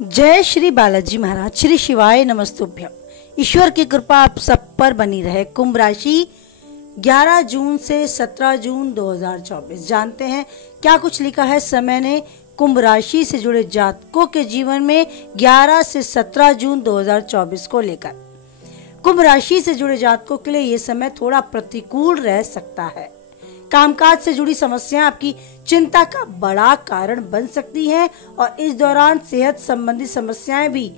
जय श्री बालाजी महाराज। श्री शिवाय नमस्तुभ्यम। ईश्वर की कृपा आप सब पर बनी रहे। कुंभ राशि 11 जून से 17 जून 2024। जानते हैं क्या कुछ लिखा है समय ने कुंभ राशि से जुड़े जातकों के जीवन में 11 से 17 जून 2024 को लेकर। कुंभ राशि से जुड़े जातकों के लिए ये समय थोड़ा प्रतिकूल रह सकता है। कामकाज से जुड़ी समस्याएं आपकी चिंता का बड़ा कारण बन सकती हैं और इस दौरान सेहत संबंधी समस्याएं भी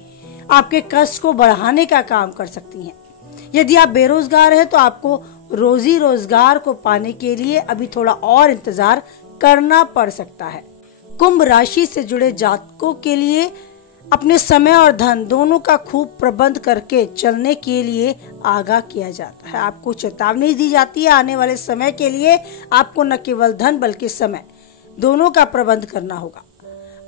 आपके कष्ट को बढ़ाने का काम कर सकती हैं। यदि आप बेरोजगार हैं तो आपको रोजी रोजगार को पाने के लिए अभी थोड़ा और इंतजार करना पड़ सकता है। कुंभ राशि से जुड़े जातकों के लिए अपने समय और धन दोनों का खूब प्रबंध करके चलने के लिए आगाह किया जाता है। आपको चेतावनी दी जाती है आने वाले समय के लिए आपको न केवल धन बल्कि समय दोनों का प्रबंध करना होगा।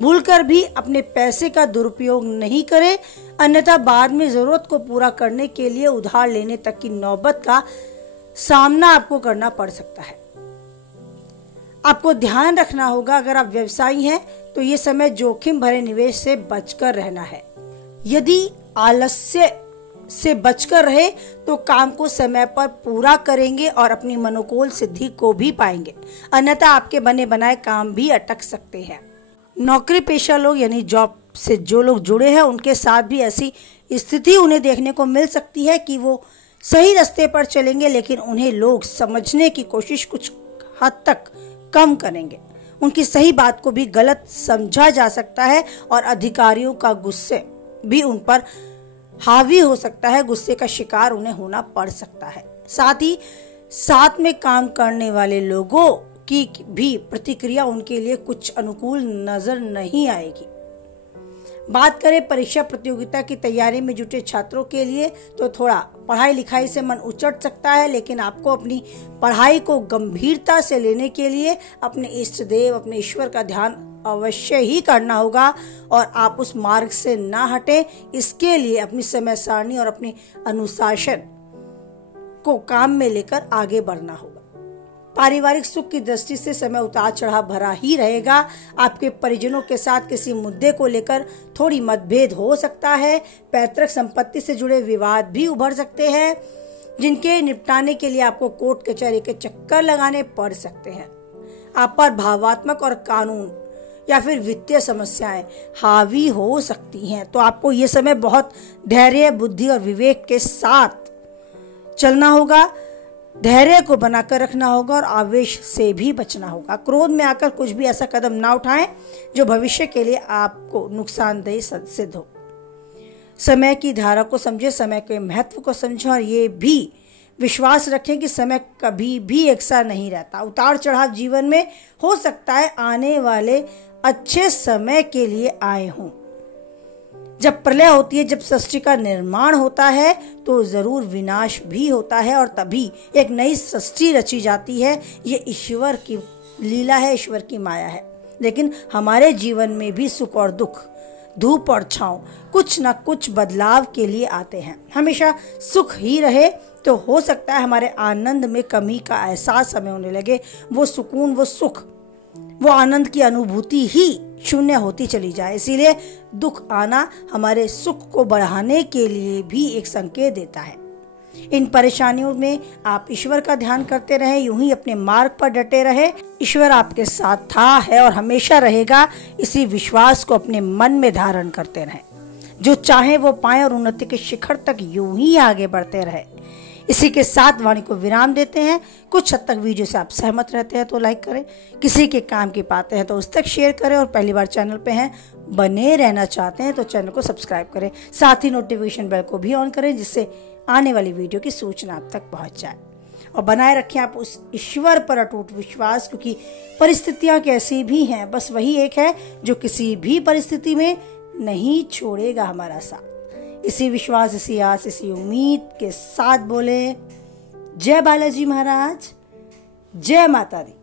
भूलकर भी अपने पैसे का दुरुपयोग नहीं करें, अन्यथा बाद में जरूरत को पूरा करने के लिए उधार लेने तक की नौबत का सामना आपको करना पड़ सकता है। आपको ध्यान रखना होगा, अगर आप व्यवसायी हैं तो ये समय जोखिम भरे निवेश से बचकर रहना है। यदि आलस्य से बचकर रहे तो काम को समय पर पूरा करेंगे और अपनी मनोकामना सिद्धि को भी पाएंगे, अन्यथा आपके बने बनाए काम भी अटक सकते हैं। नौकरी पेशा लोग यानी जॉब से जो लोग जुड़े हैं उनके साथ भी ऐसी स्थिति उन्हें देखने को मिल सकती है कि वो सही रास्ते पर चलेंगे, लेकिन उन्हें लोग समझने की कोशिश कुछ हद तक कम करेंगे। उनकी सही बात को भी गलत समझा जा सकता है और अधिकारियों का गुस्से भी उन पर हावी हो सकता है। गुस्से का शिकार उन्हें होना पड़ सकता है। साथ ही साथ में काम करने वाले लोगों की भी प्रतिक्रिया उनके लिए कुछ अनुकूल नजर नहीं आएगी। बात करें परीक्षा प्रतियोगिता की तैयारी में जुटे छात्रों के लिए तो थोड़ा पढ़ाई लिखाई से मन उचट सकता है, लेकिन आपको अपनी पढ़ाई को गंभीरता से लेने के लिए अपने इष्ट देव अपने ईश्वर का ध्यान अवश्य ही करना होगा और आप उस मार्ग से ना हटें। इसके लिए अपनी समय सारणी और अपने अनुशासन को काम में लेकर आगे बढ़ना होगा। पारिवारिक सुख की दृष्टि से समय उतार चढ़ाव भरा ही रहेगा। आपके परिजनों के साथ किसी मुद्दे को लेकर थोड़ी मतभेद हो सकता है। पैतृक संपत्ति से जुड़े विवाद भी उभर सकते हैं, जिनके निपटाने के लिए आपको कोर्ट कचहरी के चक्कर लगाने पड़ सकते हैं। आप पर भावात्मक और कानून या फिर वित्तीय समस्याएं हावी हो सकती हैं, तो आपको ये समय बहुत धैर्य, बुद्धि और विवेक के साथ चलना होगा। धैर्य को बनाकर रखना होगा और आवेश से भी बचना होगा। क्रोध में आकर कुछ भी ऐसा कदम ना उठाएं जो भविष्य के लिए आपको नुकसानदेह सिद्ध हो। समय की धारा को समझे, समय के महत्व को समझें और ये भी विश्वास रखें कि समय कभी भी एक सा नहीं रहता। उतार चढ़ाव जीवन में हो सकता है, आने वाले अच्छे समय के लिए आए हों। जब प्रलय होती है, जब सृष्टि का निर्माण होता है तो जरूर विनाश भी होता है और तभी एक नई सृष्टि रची जाती है। ये ईश्वर की लीला है, ईश्वर की माया है। लेकिन हमारे जीवन में भी सुख और दुख, धूप और छांव कुछ न कुछ बदलाव के लिए आते हैं। हमेशा सुख ही रहे तो हो सकता है हमारे आनंद में कमी का एहसास हमें होने लगे। वो सुकून, वो सुख, वो आनंद की अनुभूति ही शून्य होती चली जाए। इसीलिए दुख आना हमारे सुख को बढ़ाने के लिए भी एक संकेत देता है। इन परेशानियों में आप ईश्वर का ध्यान करते रहें, यूं ही अपने मार्ग पर डटे रहे। ईश्वर आपके साथ था, है और हमेशा रहेगा। इसी विश्वास को अपने मन में धारण करते रहें। जो चाहे वो पाएं और उन्नति के शिखर तक यूं ही आगे बढ़ते रहे। इसी के साथ वाणी को विराम देते हैं। कुछ हद तक वीडियो से आप सहमत रहते हैं तो लाइक करें, किसी के काम की पाते हैं तो उस तक शेयर करें और पहली बार चैनल पे हैं, बने रहना चाहते हैं तो चैनल को सब्सक्राइब करें। साथ ही नोटिफिकेशन बेल को भी ऑन करें, जिससे आने वाली वीडियो की सूचना आप तक पहुंच जाए। और बनाए रखें आप उस ईश्वर पर अटूट विश्वास, क्योंकि परिस्थितियां कैसी भी हैं, बस वही एक है जो किसी भी परिस्थिति में नहीं छोड़ेगा हमारा साथ। इसी विश्वास, इसी आस, इसी उम्मीद के साथ बोले जय बालाजी महाराज, जय माता दी।